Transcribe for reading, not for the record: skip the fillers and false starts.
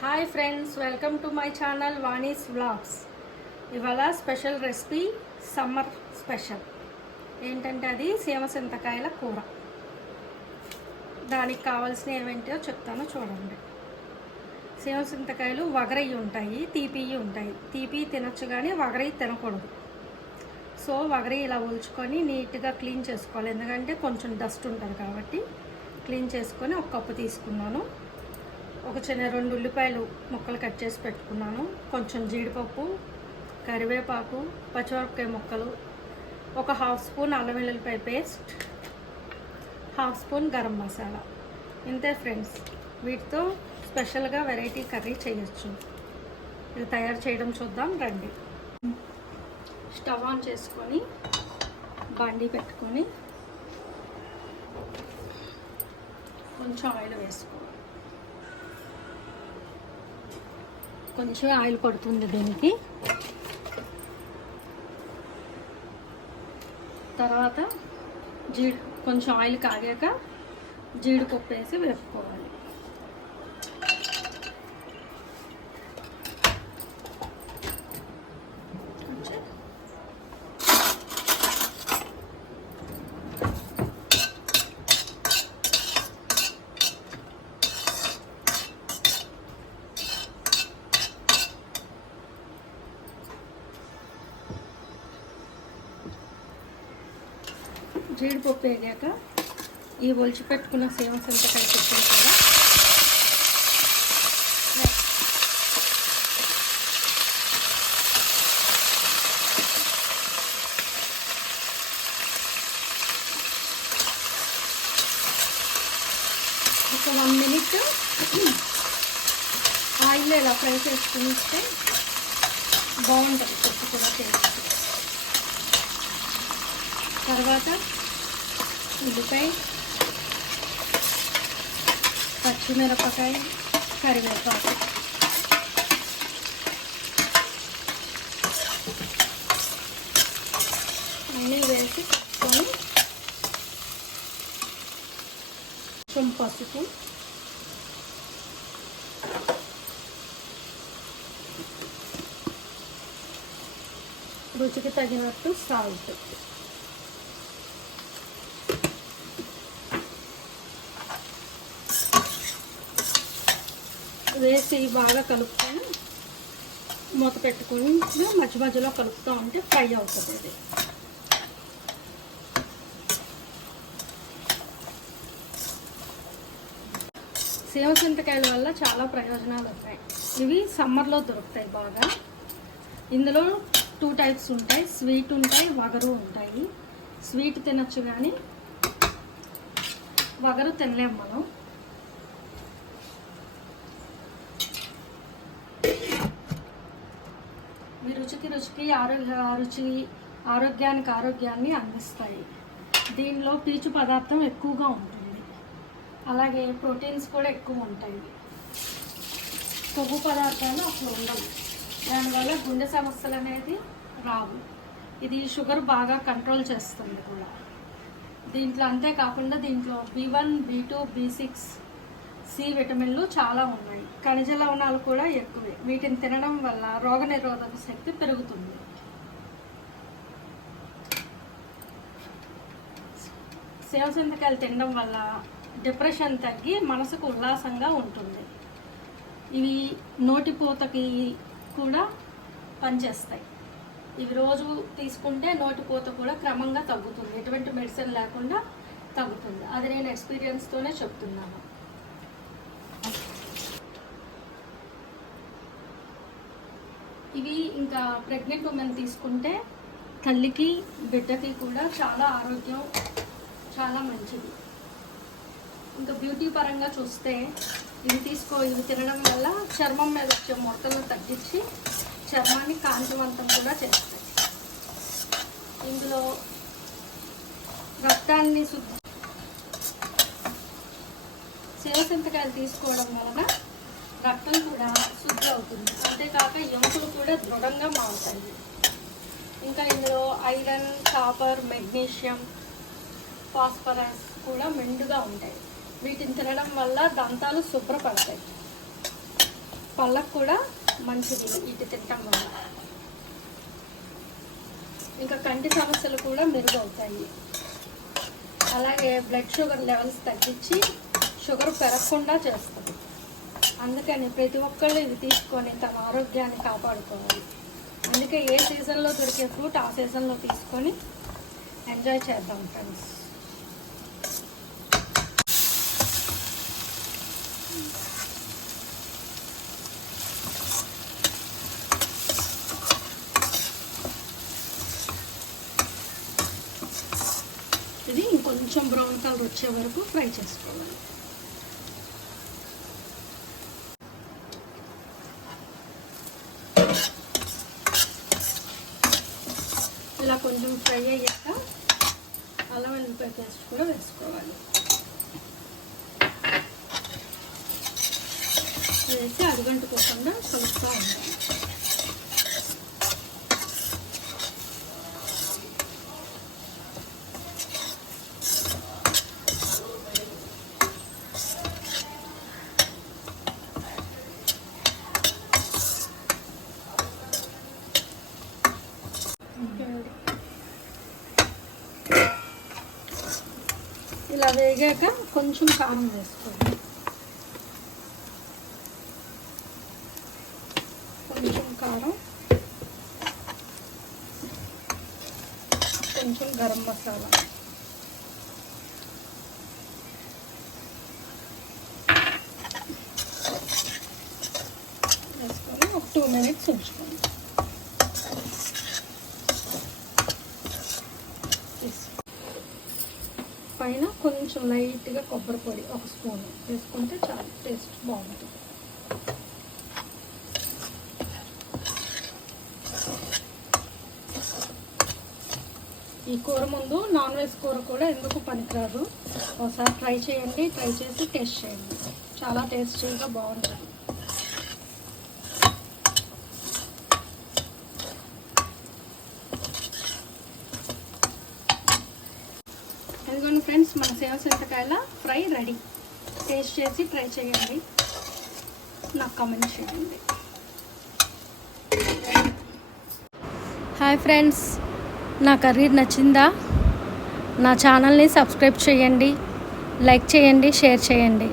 Hi friends, welcome to my channel Vani's vlogs. ఇవాళ special recipe, summer special ఏంటంటే అది సీమసింతకాయల కూర. దానికి కావాల్సిన ఏమేంటో చెప్తాను చూడండి. సీమసింతకాయలు వగరయ్యి ఉంటాయి, తీపియ్యి ఉంటాయి. తీపి తినచ్చు కానీ వగరయ్యి తినకూడదు. సో వగరయ్యి ఇలా ఒలుచుకొని నీట్గా క్లీన్ చేసుకోవాలి, ఎందుకంటే కొంచెం డస్ట్ ఉంటుంది కాబట్టి. క్లీన్ చేసుకొని ఒక కప్పు తీసుకున్నాను. ఒక చిన్న 2 ఉల్లిపాయలు ముక్కలు కట్ చేసి పెట్టుకున్నాను. కొంచెం జీడిపప్పు, కరివేపాకు, పచ్చిమిరపకాయ ముక్కలు, ఒక 1/2 స్పూన్ అల్లం వెల్లుల్లిపాయ పేస్ట్, 1/2 స్పూన్ గరం మసాలా. ఇంతే ఫ్రెండ్స్. వీటితో స్పెషల్గా వెరైటీ కర్రీ చేయొచ్చు. ఇది తయారు చేయడం చూద్దాం రండి. స్టవ్ ఆన్ చేసుకొని బండి పెట్టుకొని కొంచెం ఆయిల్ వేసుకోవాలి. కొంచెం ఆయిల్ పడుతుంది దీనికి. తర్వాత కొంచెం ఆయిల్ కాగాక జీడిపప్పు వేసి వేపుకోవాలి. జీడిపప్పు వేగాక ఈ ఒలిచి పెట్టుకున్న సీమసింతకాయ పెట్టిన కదా ఒక 1 మినిట్ ఆయిల్లో ఇలా ఫ్రై చేసుకుని ఇస్తే బాగుంటుంది పప్పు కూడా టేస్ట్. తర్వాత ఉల్లిపాయ, పచ్చిమిరపకాయ, కరివేపాకు అన్నీ వేసి కలుపుకొని కొంచెం పసుపు, రుచికి తగినట్టు సాల్ట్ వేసి బాగా కలుపుకొని మూత పెట్టుకొని మధ్య మధ్యలో కలుపుతూ ఉంటే ఫ్రై అవుతుంది. అది సీమసింతకాయల వల్ల చాలా ప్రయోజనాలు ఉంటాయి. ఇవి సమ్మర్లో దొరుకుతాయి బాగా. ఇందులో 2 టైప్స్ ఉంటాయి, స్వీట్ ఉంటాయి, వగరు ఉంటాయి. స్వీట్ తినచ్చు కానీ వగరు తినలేము మనం. రుచికి ఆరోగ్యానికి ఆరోగ్యాన్ని అందిస్తాయి. దీనిలో పీచు పదార్థం ఎక్కువగా ఉంటుంది, అలాగే ప్రోటీన్స్ కూడా ఎక్కువ ఉంటాయి. కొవ్వు పదార్థాలు అసలు ఉండవు. దానివల్ల గుండె సమస్యలు అనేది రావు. ఇది షుగర్ బాగా కంట్రోల్ చేస్తుంది కూడా. దీంట్లో అంతేకాకుండా దీంట్లో B1, B2, B6, C విటమిన్లు చాలా ఉన్నాయి. ఖనిజ లవణాలు కూడా ఎక్కువే. వీటిని తినడం వల్ల రోగనిరోధక శక్తి పెరుగుతుంది. సీమసింతకాయలు తినడం వల్ల డిప్రెషన్ తగ్గి మనసుకు ఉల్లాసంగా ఉంటుంది. ఇవి నోటిపూతకి కూడా పనిచేస్తాయి. ఇవి రోజు తీసుకుంటే నోటిపూత కూడా క్రమంగా తగ్గుతుంది, ఎటువంటి మెడిసిన్ లేకుండా తగ్గుతుంది. అది నేను ఎక్స్పీరియన్స్తోనే చెప్తున్నాను. ఇవి ఇంకా ప్రెగ్నెంట్ ఉమెన్ తీసుకుంటే తల్లికి బిడ్డకి కూడా చాలా ఆరోగ్యం, చాలా మంచిది. ఇంకా బ్యూటీ పరంగా చూస్తే ఇవి తినడం వల్ల చర్మం మీద వచ్చే ముడతలను తగ్గించి చర్మాన్ని కాంతివంతం కూడా చేస్తాయి. ఇందులో రక్తాన్ని సీమసింతకాయలు తీసుకోవడం వలన రక్తం కూడా శుద్ధి అవుతుంది. అంతేకాక ఎముకలు కూడా దృఢంగా మారుతాయి. ఇంకా ఇందులో ఐరన్, కాపర్, మెగ్నీషియం, ఫాస్ఫరస్ కూడా మెండుగా ఉంటాయి. వీటిని తినడం వల్ల దంతాలు శుభ్రపడతాయి. కళ్ళకు కూడా మంచిది ఇటు తినటం వల్ల. ఇంకా కంటి సమస్యలు కూడా మెరుగవుతాయి. అలాగే బ్లడ్ షుగర్ లెవెల్స్ తగ్గించి షుగర్ పెరగకుండా చేస్తుంది. అందుకని ప్రతి ఒక్కళ్ళు ఇది తీసుకొని తమ ఆరోగ్యాన్ని కాపాడుకోవాలి. అందుకే ఏ సీజన్లో దొరికే ఫ్రూట్ ఆ సీజన్లో తీసుకొని ఎంజాయ్ చేద్దాం ఫ్రెండ్స్. ఇది ఇంకొంచెం బ్రౌన్ కలర్ వచ్చే వరకు ఫ్రై చేసుకోవాలి. ఇలా కొంచెం ఫ్రై అయ్యాక అల్లం వెల్లుల్లిపాయ పేస్ట్ కూడా వేసుకోవాలి. వేసి అడుగంటుకోకుండా కలుపుతూ ఉండాలి. ఇలా వేగాక కొంచెం కారం వేసుకోండి. కొంచెం కారం, కొంచెం గరం మసాలా వేసుకొని ఒక 2 minutes ఉంచుకోండి. పైన కొంచెం లైట్గా కొబ్బరి పొడి 1 స్పూన్ వేసుకుంటే చాలా టేస్ట్ బాగుంటుంది. ఈ కూర ముందు నాన్ వెజ్ కూర కూడా ఎందుకు పనికిరాదు. ఒకసారి ట్రై చేయండి, ట్రై చేసి టేస్ట్ చేయండి. చాలా టేస్టీగా బాగుంటుంది. ఇదిగోండి ఫ్రెండ్స్, మన సేవ చింతకాయల ఫ్రై రెడీ. టేస్ట్ చేసి ట్రై చేయండి, నాకు కామెంట్ చేయండి. హాయ్ ఫ్రెండ్స్, నా కర్రీ నచ్చిందా? నా ఛానల్ని సబ్స్క్రైబ్ చేయండి, లైక్ చేయండి, షేర్ చేయండి.